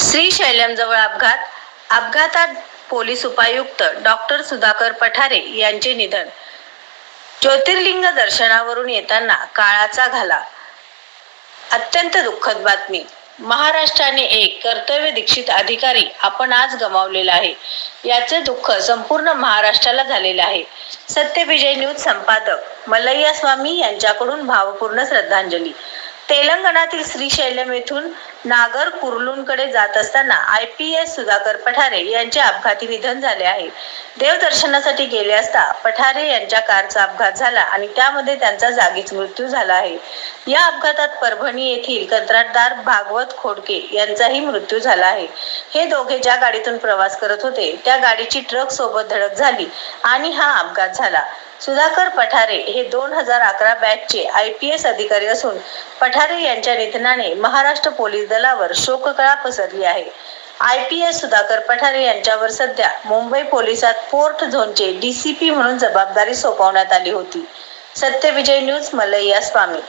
Stadium जवळ अपघात. अपघातात पोलीस उपायुक्त डॉक्टर सुधाकर पठारे यांचे निधन. ज्योतिर्लिंग दर्शनावरून येताना काळाचा घाला. अत्यंत दुःखद बातमी. महाराष्ट्राने एक कर्तव्य दीक्षित अधिकारी आपण आज गमावलेला आहे. याचे दुःख संपूर्ण महाराष्ट्राला झालेले आहे. सत्यविजय न्यूज संपादक मल्लय्या स्वामी यांच्याकडून भावपूर्ण श्रद्धांजली. तेलंगणातील श्रीशैलम येथून नागर कुर्लूंकडे जात असताना I P S Sudhakar Pathare यांचे अपघाती निधन झाले आहे. देवदर्शनासाठी गेले असता पठारे यांच्या कारचा अपघात झाला आणि त्यामध्ये त्यांचा जागीच मृत्यू झाला आहे. या अपघातात परभणी येथील कंत्राटदार भागवत खोडके यांचाही मृत्यू झाला आहे. हे दोघे ज्या गाडीतून प्रवास करत होते त्या गाडीची ट्रक सोबत धडक झाली आणि हा अपघात झाला. सुधाकर पठारे हे दोन हजार अकरा बॅचचे आय पी एस अधिकारी असून पठारे यांच्या निधनाने महाराष्ट्र पोलीस दलावर शोककळा पसरली आहे. I P S Sudhakar Pathare यांच्यावर सध्या मुंबई पोलिसात पोर्ट झोनचे डीसीपी म्हणून जबाबदारी सोपवण्यात आली होती. सत्यविजय न्यूज मलैया स्वामी